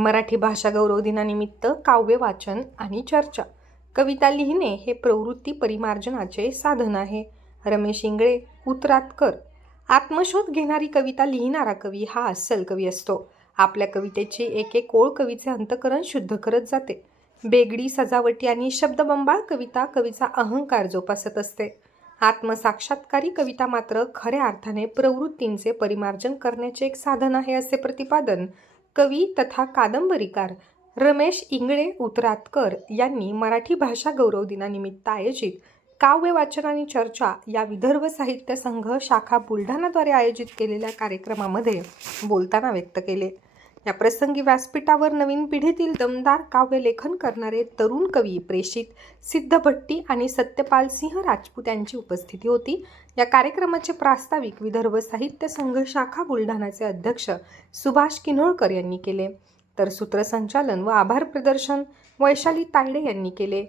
मराठी भाषा गौरव दिनानिमित्त काव्य वाचन आणि चर्चा. कविता लिहिणे हे प्रवृत्ती परिमार्जनाचे साधन आहे. रमेश इंगळे उतरातकर. आत्मशोध घेणारी कविता लिहिणारा कवी हा अस्सल कवी असतो. आपल्या कवितेची एक एक ओळ कवीचे अंतकरण शुद्ध करत जाते. बेगडी सजावटी आणि शब्दबंबाळ कविता कवीचा अहंकार जोपासत असते. आत्मसाक्षात्कारी कविता मात्र खऱ्या अर्थाने प्रवृत्तींचे परिमार्जन करण्याचे एक साधन आहे असे प्रतिपादन कवी तथा कादंबरीकार रमेश इंगळे उतरातकर यांनी मराठी भाषा गौरव दिनानिमित्त आयोजित काव्य वाचन आणि चर्चा या विदर्भ साहित्य संघ शाखा बुलढाणाद्वारे आयोजित केलेल्या कार्यक्रमामध्ये बोलताना व्यक्त केले. या प्रसंगी व्यासपीठावर नवीन पिढीतील दमदार काव्य लेखन करणारे तरुण कवी प्रेषित सिद्ध भट्टी आणि सत्यपाल सिंह राजपूत यांची उपस्थिती होती. या कार्यक्रमाचे प्रास्ताविक विदर्भ साहित्य संघ शाखा बुलढाणाचे अध्यक्ष सुभाष किन्होळकर यांनी केले. तर सूत्रसंचालन व आभार प्रदर्शन वैशाली तायडे यांनी केले.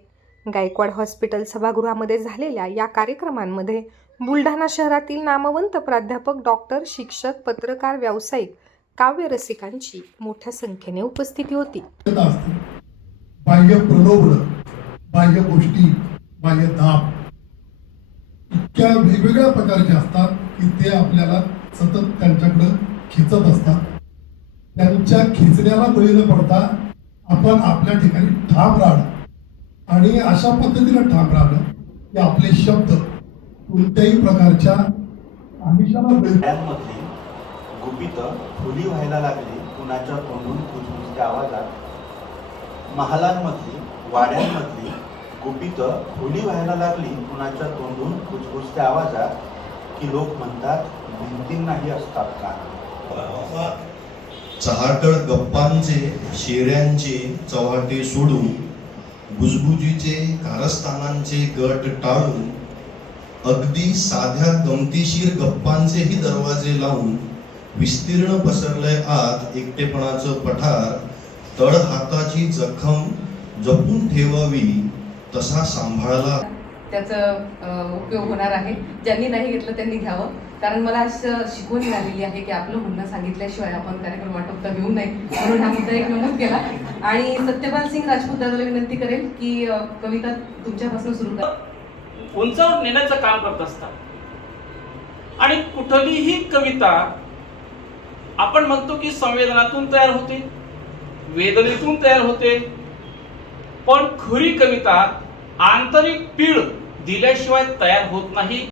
गायकवाड हॉस्पिटल सभागृहामध्ये झालेल्या या कार्यक्रमांमध्ये बुलढाणा शहरातील नामवंत प्राध्यापक डॉक्टर शिक्षक पत्रकार व्यावसायिक काव्य रसिकांची मोठ्या संख्येने उपस्थिती होती. बाह्य प्रलोभन बाह्य गोष्टी बाह्य दाब इतक्या वेगवेगळ्या प्रकारचे असतात की ते आपल्याला सतत त्यांच्याकडं खेचत असतात. त्यांच्या खेचण्याला बळी न पडता आपण आपल्या ठिकाणी ठाम राहणं आणि अशा पद्धतीनं ठाम राहणं की आपले शब्द कोणत्याही प्रकारच्या आमिषाला बळी गुपितं खुली व्हायला लागली कुणाच्या तोंडून कुजबुजत्या आवाजात. महालांमधली वाड्यांमधली गुपितं खुली व्हायला लागली कुणाच्या तोंडून कुजबुजत्या आवाजात की लोक म्हणतात भिंतींनाही असतात का? चहाटळ गप्पांचे शेऱ्यांचे चव्हाटे सोडून बुजबुजीचे कारस्थानांचे गट टाळून अगदी साध्या गमतीशीर गप्पांचेही दरवाजे लावून विस्तीर्ण पसरलंय आत एकटेपणाचं पठार तळ हाताची जखम जपून ठेवावी तसा सांभाळला. त्याचा उपयोग होणार आहे. ज्यांनी नाही घेतलं त्यांनी घ्यावं. कारण मला असं शिकवण मिळालेली आहे की आपलं म्हणणं सांगितल्याशिवाय आपण कार्यक्रम वाटपता घेऊ नये. म्हणून हा मुद्दा एक नमूद केला. आणि सत्यपाल सिंग राजपूत दादाला विनंती करेल की कविता तुमच्यापासून सुरू करा. उंचावर नेण्याचं काम करत असतात. आणि कुठलीही कविता आपण म्हणतो की संवेदनातून तयार होते वेदनेतून तयार होते पण खरी कविता आंतरिक पीळ दिल्याशिवाय तयार होत नाही.